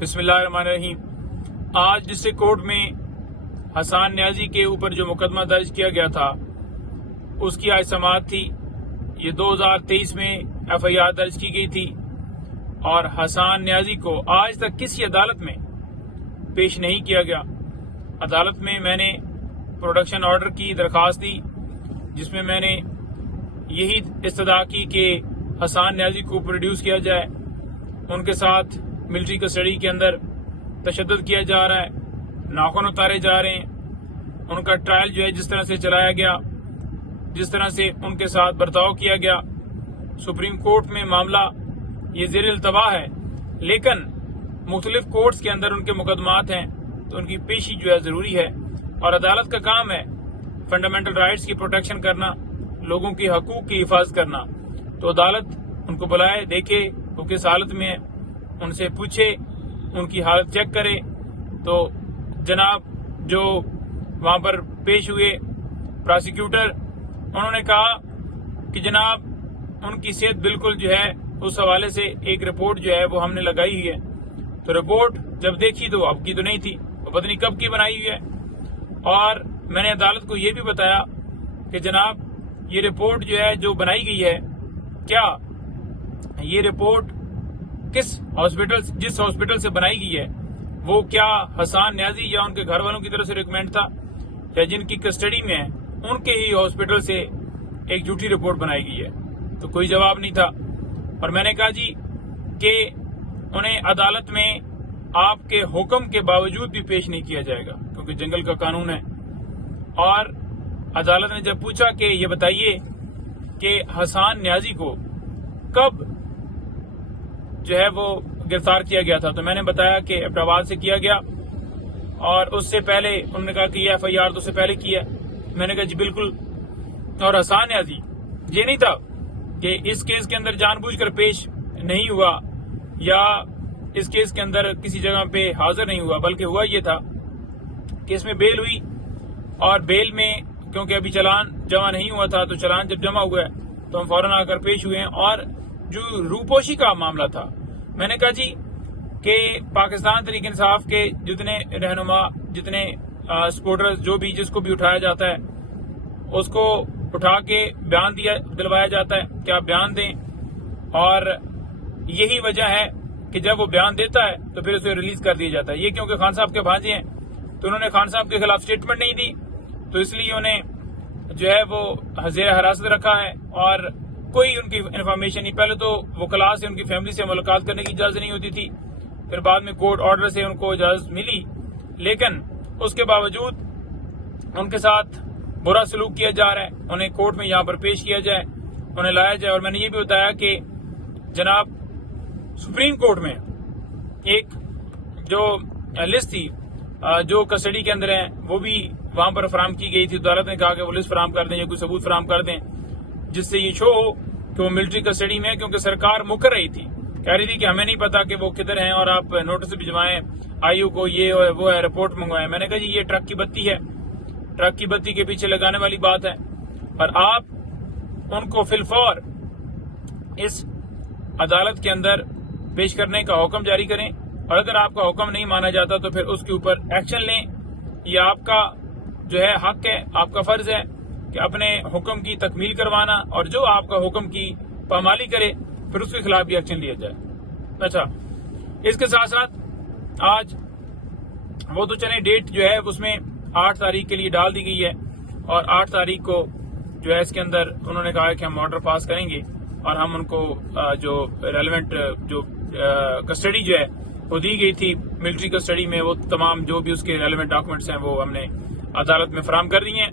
بسم اللہ الرحمن الرحیم۔ آج ڈسٹرکٹ کورٹ میں حسان نیازی کے اوپر جو مقدمہ درج کیا گیا تھا اس کی آج سماعت تھی۔ یہ 2023 میں ایف آئی آر درج کی گئی تھی اور حسان نیازی کو آج تک کسی عدالت میں پیش نہیں کیا گیا۔ عدالت میں میں نے پروڈکشن آرڈر کی درخواست دی جس میں میں نے یہی استدعا کی کہ حسان نیازی کو پروڈیوس کیا جائے۔ ان کے ساتھ ملٹری کسٹڈی کے اندر تشدد کیا جا رہا ہے، ناخن اتارے جا رہے ہیں۔ ان کا ٹرائل جو ہے جس طرح سے چلایا گیا، جس طرح سے ان کے ساتھ برتاؤ کیا گیا، سپریم کورٹ میں معاملہ یہ زیر التوا ہے، لیکن مختلف کورٹس کے اندر ان کے مقدمات ہیں تو ان کی پیشی جو ہے ضروری ہے۔ اور عدالت کا کام ہے فنڈامنٹل رائٹس کی پروٹیکشن کرنا، لوگوں کے حقوق کی حفاظت کرنا۔ تو عدالت ان کو بلائے، دیکھے وہ کس حالت میں ہے، ان سے پوچھے، ان کی حالت چیک کرے۔ تو جناب جو وہاں پر پیش ہوئے پراسیکیوٹر، انہوں نے کہا کہ جناب ان کی صحت بالکل جو ہے اس حوالے سے ایک رپورٹ جو ہے وہ ہم نے لگائی ہوئی ہے۔ تو رپورٹ جب دیکھی تو اب کی تو نہیں تھی، وہ پتہ نہیں کب کی بنائی ہوئی ہے۔ اور میں نے عدالت کو یہ بھی بتایا کہ جناب یہ رپورٹ جو ہے جو بنائی گئی ہے، کیا یہ رپورٹ جس ہاسپٹل سے بنائی گئی ہے وہ کیا حسان نیازی یا ان کے گھر والوں کی طرف سے ریکمینڈ تھا، یا جن کی کسٹڈی میں ہے ان کے ہی ہاسپٹل سے ایک جھوٹی رپورٹ بنائی گئی ہے؟ تو کوئی جواب نہیں تھا۔ اور میں نے کہا جی کہ انہیں عدالت میں آپ کے حکم کے باوجود بھی پیش نہیں کیا جائے گا کیونکہ جنگل کا قانون ہے۔ اور عدالت نے جب پوچھا کہ یہ بتائیے کہ حسان نیازی کو کب جو ہے وہ گرفتار کیا گیا تھا، تو میں نے بتایا کہ ایبٹ آباد سے کیا گیا، اور اس سے پہلے انہوں نے کہا کہ یہ ایف آئی آر تو سے پہلے کیا ہے۔ میں نے کہا جی بالکل۔ اور حسان نیازی یہ نہیں تھا کہ اس کیس کے اندر جان بوجھ کر پیش نہیں ہوا یا اس کیس کے اندر کسی جگہ پہ حاضر نہیں ہوا، بلکہ ہوا یہ تھا کہ اس میں بیل ہوئی، اور بیل میں کیونکہ ابھی چلان جمع نہیں ہوا تھا، تو چلان جب جمع ہوا ہے تو ہم فوراً آ کر پیش ہوئے ہیں۔ اور جو روپوشی کا معاملہ تھا، میں نے کہا جی کہ پاکستان تحریک انصاف کے جتنے رہنما، جتنے سپورٹرز، جو بھی جس کو بھی اٹھایا جاتا ہے اس کو اٹھا کے بیان دلوایا جاتا ہے کہ آپ بیان دیں، اور یہی وجہ ہے کہ جب وہ بیان دیتا ہے تو پھر اسے ریلیز کر دیا جاتا ہے۔ یہ کیونکہ خان صاحب کے بھانجے ہیں تو انہوں نے خان صاحب کے خلاف سٹیٹمنٹ نہیں دی، تو اس لیے انہیں جو ہے وہ زیر حراست رکھا ہے، اور کوئی ان کی انفارمیشن نہیں۔ پہلے تو وکلاء سے ان کی فیملی سے ملاقات کرنے کی اجازت نہیں ہوتی تھی، پھر بعد میں کورٹ آرڈر سے ان کو اجازت ملی، لیکن اس کے باوجود ان کے ساتھ برا سلوک کیا جا رہا ہے۔ انہیں کورٹ میں یہاں پر پیش کیا جائے، انہیں لایا جائے۔ اور میں نے یہ بھی بتایا کہ جناب سپریم کورٹ میں ایک جو لسٹ تھی جو کسٹڈی کے اندر ہیں وہ بھی وہاں پر فراہم کی گئی تھی۔ عدالت نے کہا کہ وہ لسٹ فراہم کر دیں یا کوئی ثبوت فراہم کر دیں جس سے یہ شو ہو کہ وہ ملٹری کسٹڈی میں ہے، کیونکہ سرکار مکر رہی تھی، کہہ رہی تھی کہ ہمیں نہیں پتا کہ وہ کدھر ہیں، اور آپ نوٹس بھجوائیں آئی او کو، یہ وہ ہے، رپورٹ منگوائیں۔ میں نے کہا جی یہ ٹرک کی بتی ہے، ٹرک کی بتی کے پیچھے لگانے والی بات ہے، اور آپ ان کو فی الفور اس عدالت کے اندر پیش کرنے کا حکم جاری کریں، اور اگر آپ کا حکم نہیں مانا جاتا تو پھر اس کے اوپر ایکشن لیں۔ یہ آپ کا جو ہے حق ہے، آپ کا فرض ہے کہ اپنے حکم کی تکمیل کروانا، اور جو آپ کا حکم کی پامالی کرے پھر اس کے خلاف بھی ایکشن لیا جائے۔ اچھا، اس کے ساتھ ساتھ آج وہ تو چلیں ڈیٹ جو ہے اس میں 8 تاریخ کے لیے ڈال دی گئی ہے، اور 8 تاریخ کو جو ہے اس کے اندر انہوں نے کہا کہ ہم آرڈر پاس کریں گے، اور ہم ان کو جو ریلیونٹ جو کسٹڈی جو ہے وہ دی گئی تھی ملٹری کسٹڈی میں، وہ تمام جو بھی اس کے ریلیونٹ ڈاکومنٹس ہیں وہ ہم نے عدالت میں فراہم کر دی ہیں۔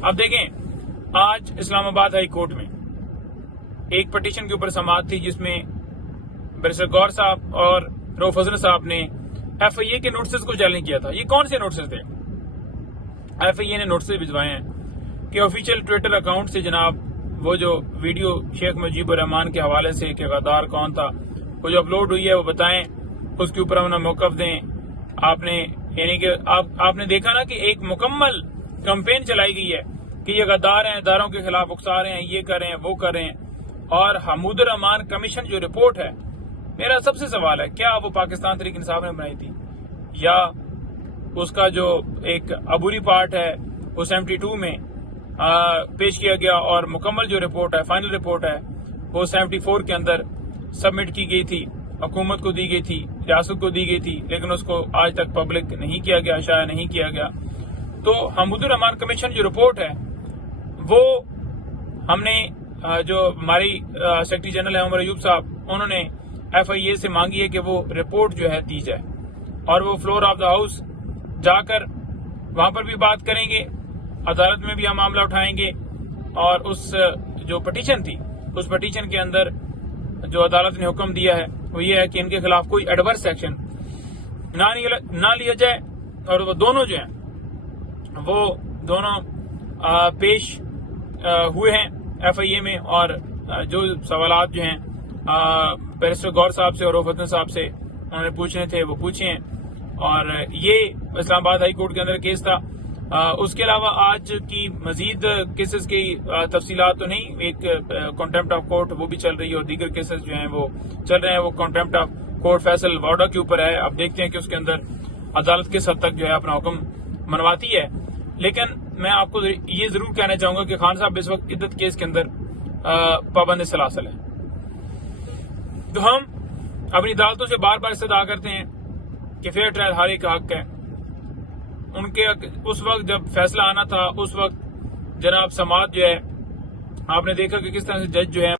اب دیکھیں، آج اسلام آباد ہائی کورٹ میں ایک پٹیشن کے اوپر سماعت تھی جس میں بیرسٹر گور صاحب اور رو فضل صاحب نے ایف آئی اے کے نوٹسز کو چیلنج کیا تھا۔ یہ کون سے نوٹسز تھے؟ ایف آئی اے نے نوٹسز بھجوائے ہیں کہ آفیشیل ٹویٹر اکاؤنٹ سے جناب وہ جو ویڈیو شیخ مجیب الرحمان کے حوالے سے کہ غدار کون تھا وہ جو اپلوڈ ہوئی ہے وہ بتائیں، اس کے اوپر انہیں موقف دیں۔ آپ نے یعنی کہ آپ نے دیکھا نا کہ ایک مکمل کمپین چلائی گئی ہے کہ یہ غدار ہیں، اداروں کے خلاف اکسا رہے ہیں، یہ کر رہے ہیں، وہ کر رہے ہیں۔ اور حمود الرحمان کمیشن جو رپورٹ ہے میرا سب سے سوال ہے کیا وہ پاکستان تحریک انصاف نے بنائی تھی یا اس کا جو ایک عبوری پارٹ ہے وہ 72 میں پیش کیا گیا اور مکمل جو رپورٹ ہے فائنل رپورٹ ہے وہ 74 کے اندر سبمٹ کی گئی تھی، حکومت کو دی گئی تھی، ریاست کو دی گئی تھی، لیکن اس کو آج تک پبلک نہیں کیا گیا، شائع نہیں کیا گیا۔ تو حمود الرحمان کمیشن جو رپورٹ ہے وہ ہم نے جو ہماری سیکرٹری جنرل ہے عمر ایوب صاحب، انہوں نے FIA سے مانگی ہے کہ وہ رپورٹ جو ہے دی جائے اور وہ فلور آف دا ہاؤس جا کر وہاں پر بھی بات کریں گے، عدالت میں بھی ہم معاملہ اٹھائیں گے، اور اس جو پٹیشن تھی اس پٹیشن کے اندر جو عدالت نے حکم دیا ہے وہ یہ ہے کہ ان کے خلاف کوئی ایڈورس ایکشن نہ لیا جائے، اور وہ دونوں جو ہیں وہ دونوں پیش ہوئے ہیں FIA میں، اور جو سوالات جو ہیں بیرسٹر گور صاحب سے اور رؤف حسن صاحب سے انہوں نے پوچھنے تھے وہ پوچھے ہیں، اور یہ اسلام آباد ہائی کورٹ کے اندر کیس تھا۔ اس کے علاوہ آج کی مزید کیسز کی تفصیلات تو نہیں، ایک کنٹمپٹ آف کورٹ وہ بھی چل رہی ہے اور دیگر کیسز جو ہیں وہ چل رہے ہیں۔ وہ کنٹمپٹ آف کورٹ فیصل واڈا کے اوپر ہے، اب دیکھتے ہیں کہ اس کے اندر عدالت کس حد تک جو ہے اپنا حکم منواتی ہے۔ لیکن میں آپ کو یہ ضرور کہنا چاہوں گا کہ خان صاحب اس وقت عدت کیس کے اندر پابند سلاسل ہے۔ تو ہم اپنی عدالتوں سے بار بار استدعا کرتے ہیں کہ فیئر ٹرائل ہر ایک کا حق ہے۔ ان کے اس وقت جب فیصلہ آنا تھا اس وقت جناب سماعت جو ہے آپ نے دیکھا کہ کس طرح سے جج جو ہے